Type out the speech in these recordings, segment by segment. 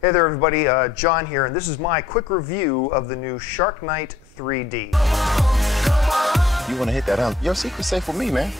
Hey there everybody, John here, and this is my quick review of the new Shark Night 3D. You want to hit that out? Your secret's safe with me, man.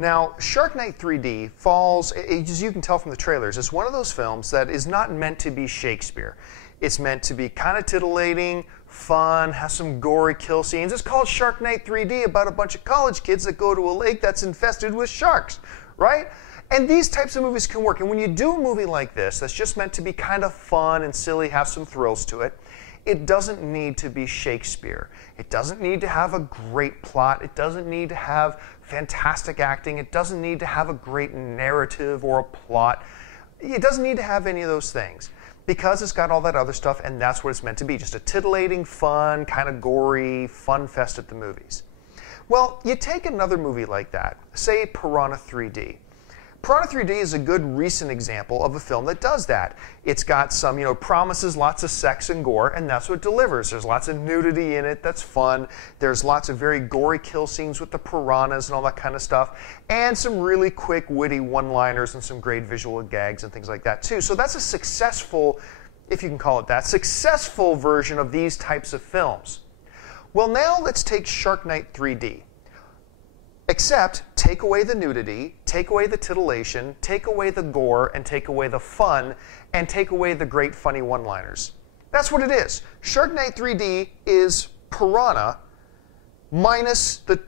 Now, Shark Night 3D falls, as you can tell from the trailers, it's one of those films that is not meant to be Shakespeare. It's meant to be kind of titillating, fun, has some gory kill scenes. It's called Shark Night 3D, about a bunch of college kids that go to a lake that's infested with sharks, right? And these types of movies can work. And when you do a movie like this that's just meant to be kind of fun and silly, have some thrills to it, it doesn't need to be Shakespeare. It doesn't need to have a great plot. It doesn't need to have fantastic acting. It doesn't need to have a great narrative or a plot. It doesn't need to have any of those things because it's got all that other stuff, and that's what it's meant to be, just a titillating, fun, kind of gory, fun fest at the movies. Well, you take another movie like that, say Piranha 3D. Piranha 3D is a good recent example of a film that does that. It's got some, promises lots of sex and gore, and that's what it delivers. There's lots of nudity in it that's fun. There's lots of very gory kill scenes with the piranhas and all that kind of stuff, and some really quick, witty one-liners and some great visual gags and things like that too. So that's a successful, if you can call it that, successful version of these types of films. Well, now let's take Shark Night 3D. Except take away the nudity, take away the titillation, take away the gore, and take away the fun, and take away the great funny one-liners. That's what it is. Shark Night 3D is Piranha minus the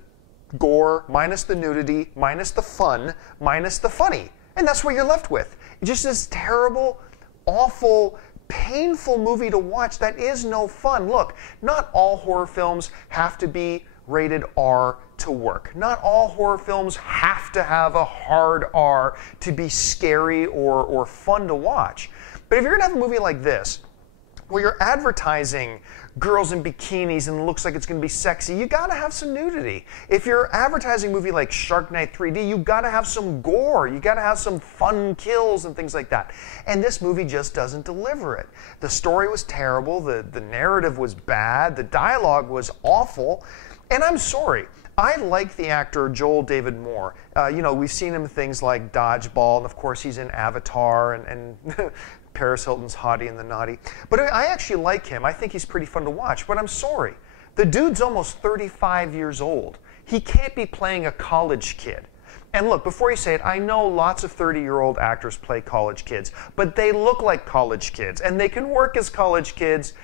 gore, minus the nudity, minus the fun, minus the funny. And that's what you're left with. It's just this terrible, awful, painful movie to watch that is no fun. Look, not all horror films have to be rated R to work. Not all horror films have to have a hard R to be scary or fun to watch. But if you're going to have a movie like this, where you're advertising girls in bikinis and it looks like it's going to be sexy, you got to have some nudity. If you're advertising a movie like Shark Night 3D, you got to have some gore. You got to have some fun kills and things like that. And this movie just doesn't deliver it. The story was terrible. The narrative was bad. The dialogue was awful. And I'm sorry. I like the actor Joel David Moore. We've seen him in things like Dodgeball, and of course he's in Avatar and Paris Hilton's Hottie and the Naughty. But I actually like him. I think he's pretty fun to watch. But I'm sorry. The dude's almost 35 years old. He can't be playing a college kid. And look, before you say it, I know lots of 30-year-old actors play college kids, but they look like college kids, and they can work as college kids.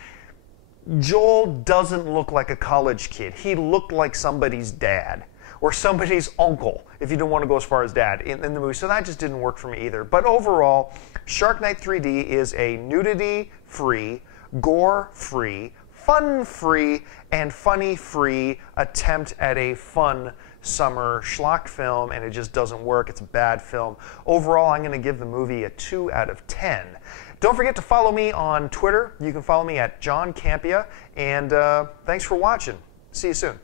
Joel doesn't look like a college kid. He looked like somebody's dad or somebody's uncle, if you don't want to go as far as dad, in the movie. So that just didn't work for me either. But overall, Shark Night 3D is a nudity-free, gore-free, fun-free, and funny-free attempt at a fun summer schlock film, and it just doesn't work. It's a bad film. Overall, I'm going to give the movie a 2 out of 10. Don't forget to follow me on Twitter. You can follow me at John Campea, and thanks for watching. See you soon.